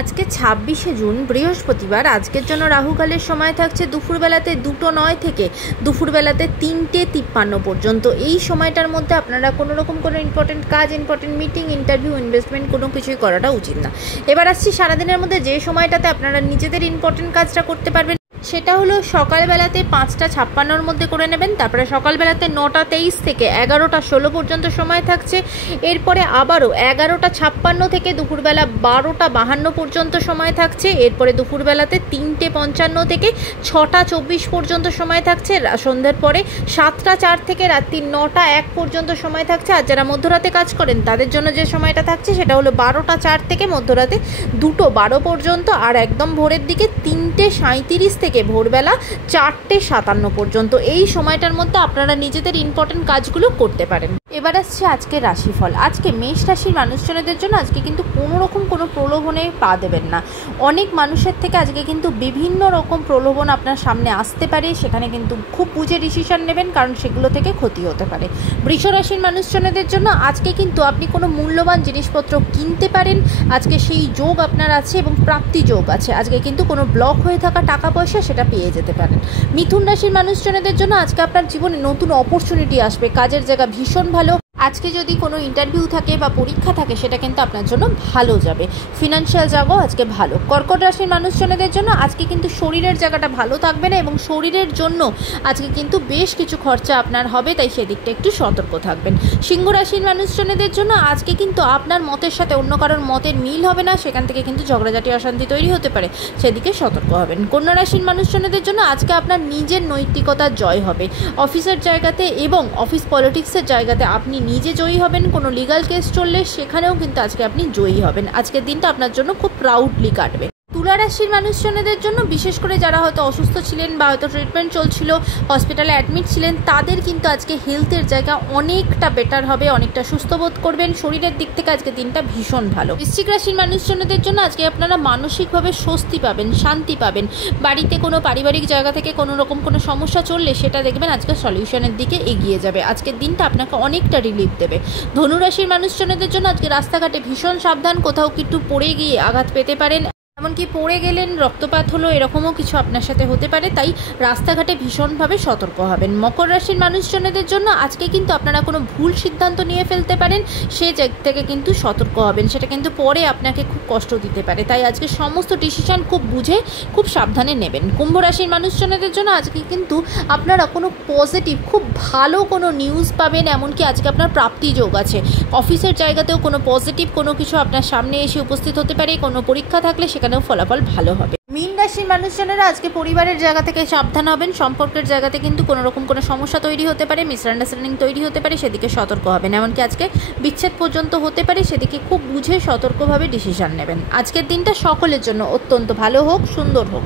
আজকে 26শে জুন বৃহস্পতিবার। আজকের জন্য রাহুকালের সময় থাকছে দুপুরবেলাতে 2:09 থেকে দুপুরবেলাতে 3:53 পর্যন্ত। এই সময়টার মধ্যে আপনারা কোনো রকম কোনো ইম্পর্টেন্ট কাজ, ইম্পর্টেন্ট মিটিং, ইন্টারভিউ, ইনভেস্টমেন্ট কোনো কিছুই করাটা উচিত না। এবার আসছি সারাদিনের মধ্যে যে সময়টাতে আপনারা নিজেদের ইম্পর্টেন্ট কাজটা করতে পারবেন, সেটা হলো সকালবেলাতে 5:56 মধ্যে করে নেবেন। তারপরে সকালবেলাতে 9:23 থেকে 11:16 পর্যন্ত সময় থাকছে। এরপরে আবারও 11:56 থেকে দুপুরবেলা 12:52 পর্যন্ত সময় থাকছে। এরপরে দুপুরবেলাতে 3:55 থেকে 6:24 পর্যন্ত সময় থাকছে। সন্ধ্যের পরে 7:04 থেকে রাত্রি 9:01 পর্যন্ত সময় থাকছে। আর যারা মধ্যরাতে কাজ করেন তাদের জন্য যে সময়টা থাকছে সেটা হলো 12:04 থেকে মধ্যরাতে 2:12 পর্যন্ত। আর একদম ভোরের দিকে 3:37 থেকে ভোরবেলা 4:57 পর্যন্ত। এই সময়টার মধ্যে আপনারা নিজেদের ইম্পর্টেন্ট কাজগুলো করতে পারেন। এবার আসছে আজকের রাশিফল। আজকে মেষ রাশির মানুষজনদের জন্য আজকে কিন্তু কোনো রকম কোনো প্রলোভনে পা দেবেন না। অনেক মানুষের থেকে আজকে কিন্তু বিভিন্ন রকম প্রলোভন আপনার সামনে আসতে পারে, সেখানে কিন্তু খুব বুঝে ডিসিশন নেবেন, কারণ সেগুলো থেকে ক্ষতি হতে পারে। বৃষ রাশির মানুষজনদের জন্য আজকে কিন্তু আপনি কোনো মূল্যবান জিনিসপত্র কিনতে পারেন। আজকে সেই যোগ আপনার আছে এবং প্রাপ্তি যোগ আছে। আজকে কিন্তু কোনো ব্লক হয়ে থাকা টাকা পয়সা সেটা পেয়ে যেতে পারেন। মিথুন রাশির মানুষজনদের জন্য আজকে আপনার জীবনে নতুন অপরচুনিটি আসবে, কাজের জায়গা ভীষণ ভালো। আজকে যদি কোনো ইন্টারভিউ থাকে বা পরীক্ষা থাকে সেটা কিন্তু আপনার জন্য ভালো যাবে। ফিনান্সিয়াল জায়গাও আজকে ভালো। কর্কট রাশির মানুষজনদের জন্য আজকে কিন্তু শরীরের জায়গাটা ভালো থাকবে না এবং শরীরের জন্য আজকে কিন্তু বেশ কিছু খরচা আপনার হবে, তাই সেদিকটা একটু সতর্ক থাকবেন। সিংহ রাশির মানুষজনদের জন্য আজকে কিন্তু আপনার মতের সাথে অন্য কারোর মতের মিল হবে না, সেখান থেকে কিন্তু ঝগড়াঝাটি অশান্তি তৈরি হতে পারে, সেদিকে সতর্ক হবেন। কন্যা রাশির মানুষজনদের জন্য আজকে আপনার নিজের নৈতিকতার জয় হবে। অফিসের জায়গাতে এবং অফিস পলিটিক্সের জায়গাতে আপনি নিজে জয়ী হবেন। কোনো লিগাল কেস চললে সেখানেও কিন্তু আজকে আপনি জয়ী হবেন। আজকের দিনটা আপনার জন্য খুব প্রাউডলি কাটবে। তুলা রাশির মানুষজনদের জন্য বিশেষ করে যারা হয়তো অসুস্থ ছিলেন বা হয়তো ট্রিটমেন্ট চলছিল, হসপিটালে অ্যাডমিট ছিলেন, তাদের কিন্তু আজকে হেলথের জায়গা অনেকটা বেটার হবে, অনেকটা সুস্থ বোধ করবেন। শরীরের দিক থেকে আজকে দিনটা ভীষণ ভালো। বৃশ্চিক রাশির মানুষজনদের জন্য আজকে আপনারা মানসিকভাবে স্বস্তি পাবেন, শান্তি পাবেন। বাড়িতে কোনো পারিবারিক জায়গা থেকে কোনো রকম কোনো সমস্যা চললে সেটা দেখবেন আজকে সলিউশনের দিকে এগিয়ে যাবে। আজকের দিনটা আপনাকে অনেকটা রিলিফ দেবে। ধনুরাশির মানুষজনদের জন্য আজকে রাস্তাঘাটে ভীষণ সাবধান, কোথাও একটু পড়ে গিয়ে আঘাত পেতে পারেন, এমনকি পড়ে গেলেন, রক্তপাত হলো, এরকমও কিছু আপনার সাথে হতে পারে, তাই রাস্তাঘাটে ভীষণভাবে সতর্ক হবেন। মকর রাশির মানুষজনদের জন্য আজকে কিন্তু আপনারা কোনো ভুল সিদ্ধান্ত নিয়ে ফেলতে পারেন, সে জায়গা থেকে কিন্তু সতর্ক হবেন, সেটা কিন্তু পরে আপনাকে খুব কষ্ট দিতে পারে, তাই আজকে সমস্ত ডিসিশন খুব বুঝে খুব সাবধানে নেবেন। কুম্ভ রাশির মানুষজনদের জন্য আজকে কিন্তু আপনারা কোনো পজিটিভ খুব ভালো কোনো নিউজ পাবেন, এমনকি আজকে আপনার প্রাপ্তি যোগ আছে। অফিসের জায়গাতেও কোনো পজিটিভ কোনো কিছু আপনার সামনে এসে উপস্থিত হতে পারে, কোনো পরীক্ষা থাকলে সেখানেও ফলাফল ভালো হবে। মীন রাশির মানুষজনেরা আজকে পরিবারের জায়গা থেকে সাবধান হবেন। সম্পর্কের জায়গাতে কিন্তু কোনো রকম কোনো সমস্যা তৈরি হতে পারে, মিসআন্ডারস্ট্যান্ডিং তৈরি হতে পারে, সেদিকে সতর্ক হবেন। এমনকি আজকে বিচ্ছেদ পর্যন্ত হতে পারে, সেদিকে খুব বুঝে সতর্কভাবে ডিসিশন নেবেন। আজকের দিনটা সকলের জন্য অত্যন্ত ভালো হোক, সুন্দর হোক।